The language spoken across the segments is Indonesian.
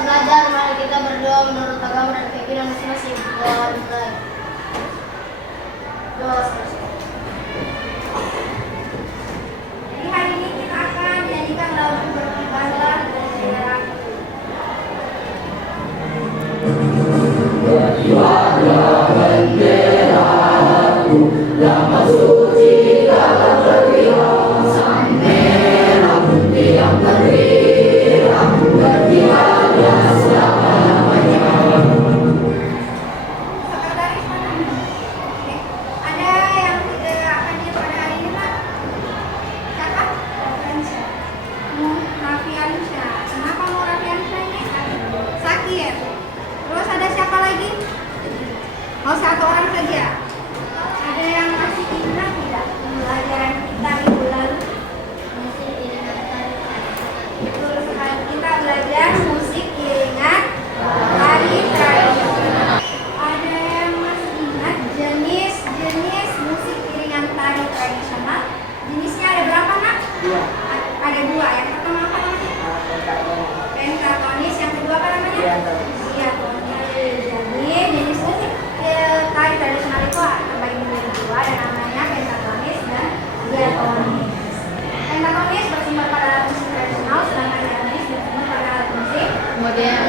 belajar, mari kita berdoa menurut agama dan keyakinan masing-masing. Doa selesai. Jadi hari ini kita akan menyanyikan lagu beribadah dan daerah. Beribadah benderaku, damai suci dalam berkilau, sang merah putih yang beriram, beribadah selamanya. Sekretaris mana? Oke. Ada yang tidak hadir pada hari ini, Pak? Siapa? Rafiansyah. Rafiansyah. Kenapa mau Rafiansyah ini? Sakit. Terus ada siapa lagi? Oh, satu orang saja. Ada yang masih ingat tidak pembelajaran kita minggu lalu? Betul sekali. Kita belajar musik iringan tari tradisional. Ada yang masih ingat jenis-jenis musik iringan tari tradisional? Jenisnya ada berapa, Nak? Dua. Ada dua. Yang pertama apa namanya? Pentatonis. Yang kedua apa namanya? Diatonis. Diatonis. Jadi jenis musik tari tradisional itu terbagi menjadi dua, ada namanya pentatonis dan diatonis. Pentatonis bersumber pada alat musik tradisional, sedangkan diatonis bersumber pada alat musik modern.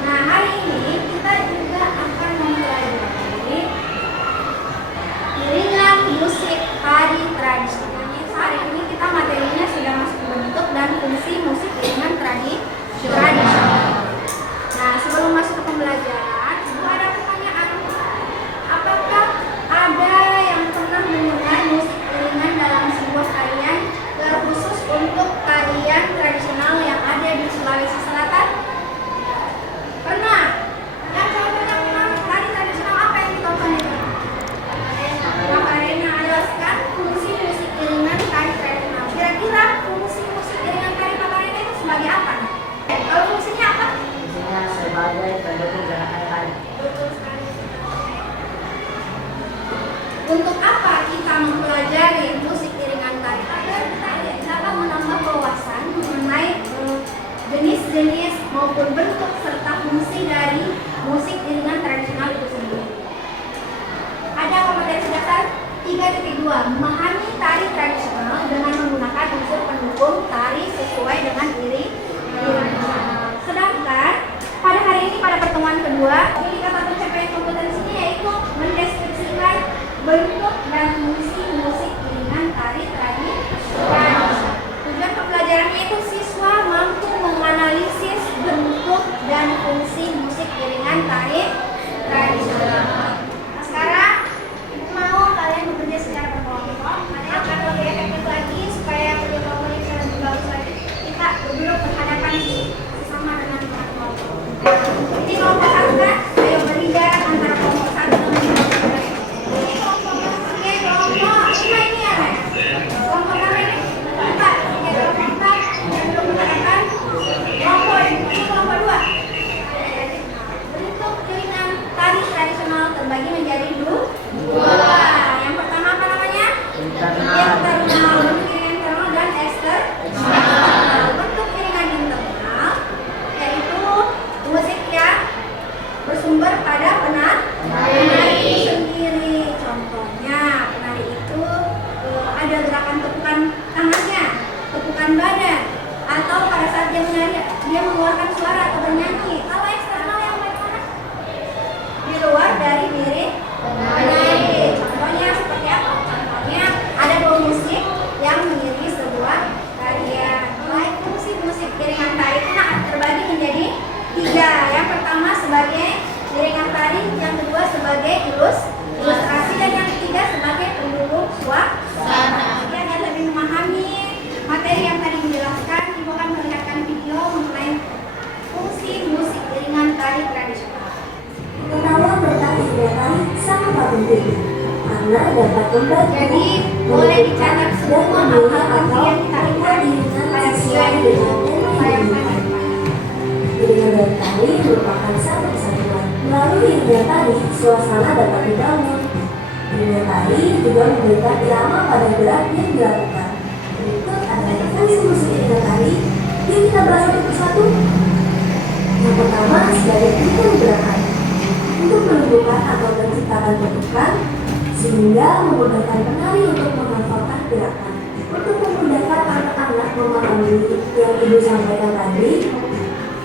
Nah, hari ini kita juga akan mempelajari iringan musik tari tradisional. Hari ini kita materinya sudah masuk bentuk dan fungsi musik iringan tradisional. Nah, sebelum masuk ke pembelajaran, ada pertanyaan. Apakah ada yang pernah mendengar musik iringan dalam sebuah tarian terkhusus untuk tarian tradisional yang ada di Sulawesi Selatan? Pernah? Yang contohnya pernah tari tradisional apa yang ditonton itu? Macarena. Jelaskan fungsi musik iringan tari tradisional. Kira-kira fungsi musik iringan tari Macarena itu sebagai apa? Kalau fungsinya apa? Sebagai pendukung gerakan tari. Betul sekali. Untuk apa kita mempelajari musik iringan tari? Agar kita dapat menambah wawasan mengenai jenis-jenis maupun bentuk serta fungsi dari musik iringan tradisional itu sendiri. Ada kompetensi dasar 3.2, memahami tari tradisional dengan menggunakan unsur pendukung tari sesuai dengan iringan. Sedangkan pada hari ini, pada pertemuan kedua, indikator pencapaian kompetensinya yaitu mendeskripsikan bentuk dan fungsi musik iringan tari tradisional. Tujuan pembelajarannya itu siswa mampu menganalisis bentuk dan fungsi musik iringan tari tradisional. Nah, sekarang mau kalian bekerja secara berkelompok, akan lebih efektif lagi supaya kerja kelompoknya bisa lebih bagus lagi. Kita duduk berhadapan sama dengan kelompok. Ini kelompok satu kan, ayo berhindar antara kelompok satu dengan kelompok lain. Ini kelompok oke, kelompok 5 ini ya, kelompok berapa ini? 4. Oke, kelompok 4 yang belum mengatakan kelompok ini kelompok 2. Bentuk iringan tari tradisional terbagi menjadi dua. Yang pertama apa namanya? Internal. Bentuk iringan internal dan eksternal. Bentuk iringan internal yaitu musik yang bersumber pada penari itu sendiri. Contohnya, penari itu ada gerakan tepukan tangannya, tepukan badan, atau pada saat dia menari dia mengeluarkan suara atau bernyanyi. Kalau eksternal yang bagaimana? Di luar dari diri penari. Contohnya seperti apa? Contohnya ada dua musik yang mengiringi sebuah tarian. Baik, fungsi musik iringan tari itu terbagi menjadi 3. Yang pertama sebagai iringan tari, yang kedua sebagai ilustrasi, dan yang ketiga sebagai pendukung suasana. Jadi agar lebih memahami materi yang tadi dijelaskan, ibu akan melihatkan video mengenai fungsi musik iringan tari tradisional. Ketahuan tentang istilah tari sangat penting karena dapat membantu. Jadi boleh dicatat semua hal-hal yang kita lihat pada video ini. Iringan dan tari merupakan satu kesatuan. Melalui iringan tari, suasana dapat dibangun. Iringan tari juga memberikan irama pada gerak yang dilakukan. Berikut adalah fungsi musik iringan tari yang kita bahas sehingga memudahkan penari untuk menghafalkan gerakan. Untuk memudahkan anak-anak memahami yang Ibu sampaikan tadi,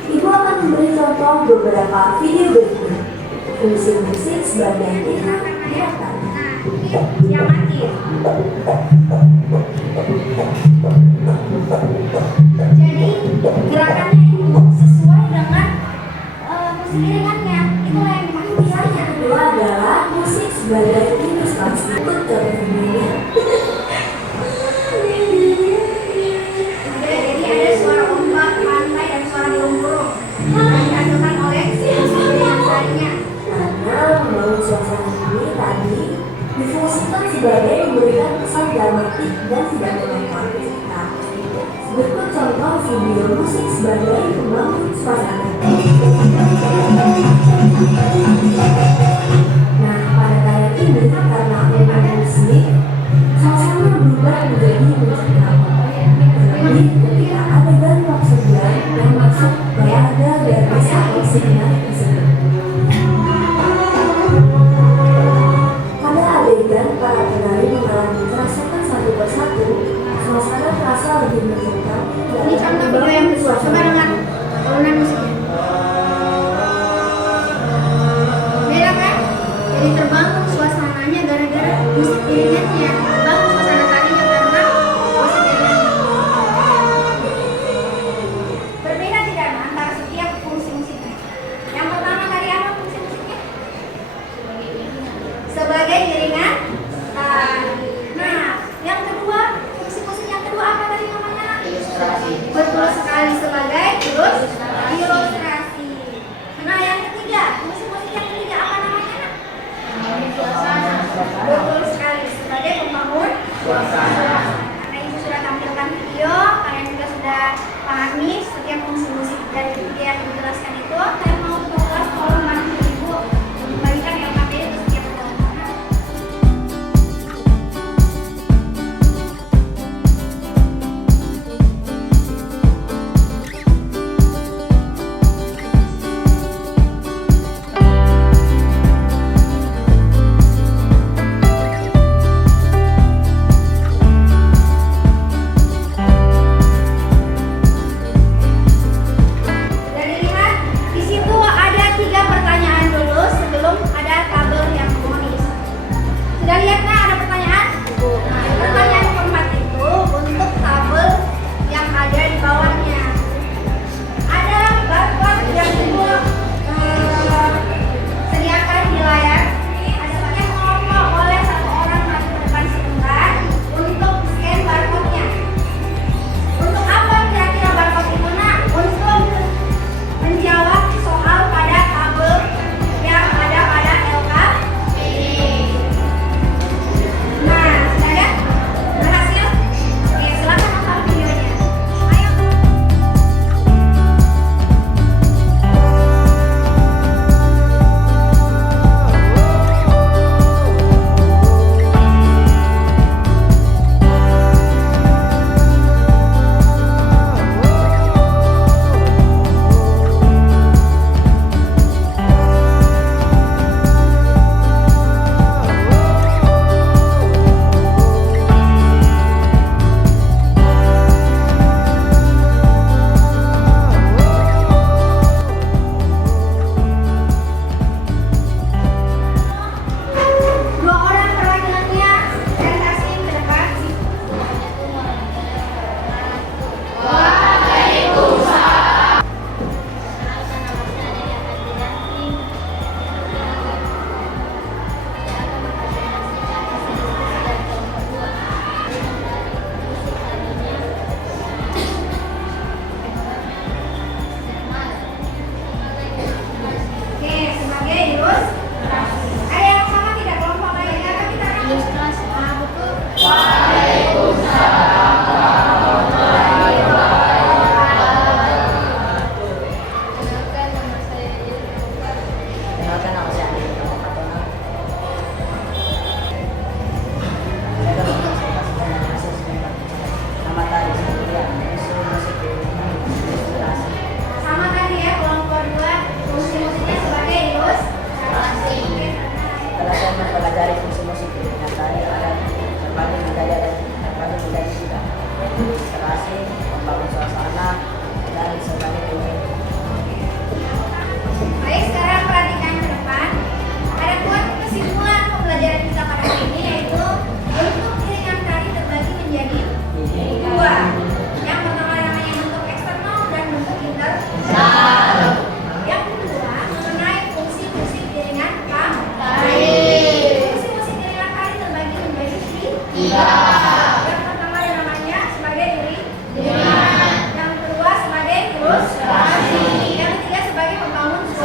Ibu akan memberi contoh beberapa video berikut. Fungsi musik sebagai gerakan. Yang akhir. Jadi gerakannya itu sesuai dengan musik iringannya. Itulah yang dimaksud. Yang kedua adalah musik sebagai ilustrasi. Ikut contoh videonya. Jadi ada suara ombak, pantai, dan suara burung-burung yang dihasilkan oleh si musik iringan tarinya. Karena membangun suasana ini tadi difungsikan sebagai memberikan pesan dramatik dan tidak memainkan cerita. Berikut contoh video musik sebagai pembangun suasana. Nah, pada tarian ini karena memang musik, suasana berubah menjadi mencekam. Jadi, ketika adegan maksudnya yang masuk berada dari satu sinyal tersebut. Pada adegan para penari mengalami kerasukan satu persatu, suasana terasa lebih mencekam. Ini contoh video yang kedua. Coba dengar turunan musiknya. Beda kan? Jadi terbangun suasananya gara-gara musik iringannya. Terbangun suasana tarinya karena musik iringannya. Berbeda tidak antara setiap fungsi musiknya? Yang pertama tadi apa fungsi musiknya? Sebagai iringan tari. Nah, yang kedua, fungsi musik yang kedua apa tadi namanya? Ilustrasi. Betul sekali, sebagai ilustrasi. Nah, yang ketiga, fungsi musik yang ketiga apa namanya? Betul sekali, sebagai pembangun suasana. Karena Ibu sudah tampilkan video, kalian juga sudah pahami setiap fungsi musik dari video yang dijelaskan itu. Saya mau ke kelas tolong bantu Ibu membagikan yang materi itu setiap pelajaran.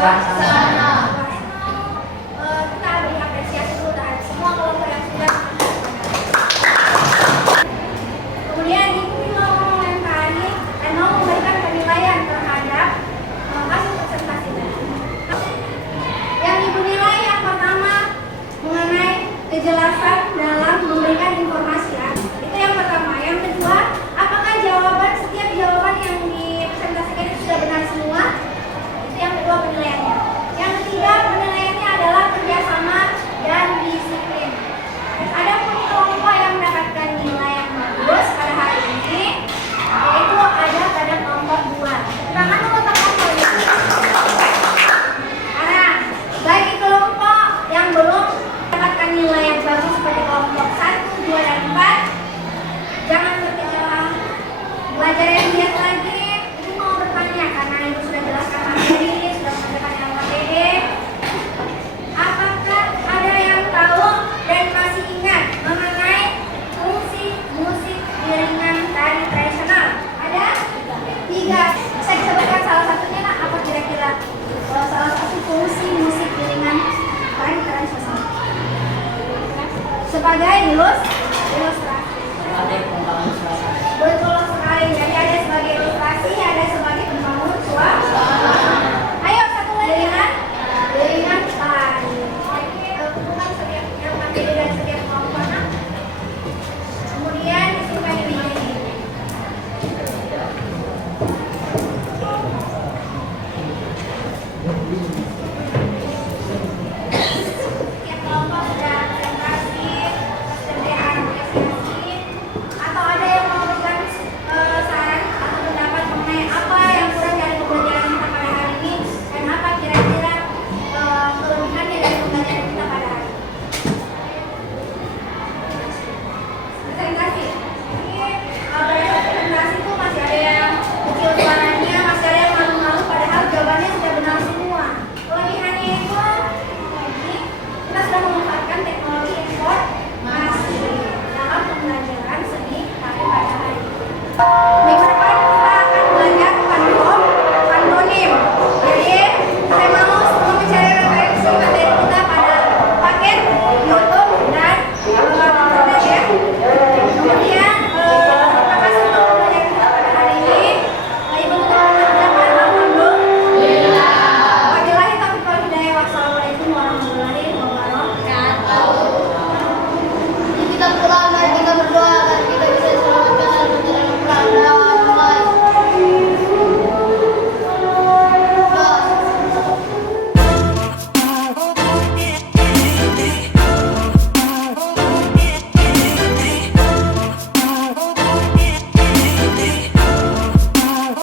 siswa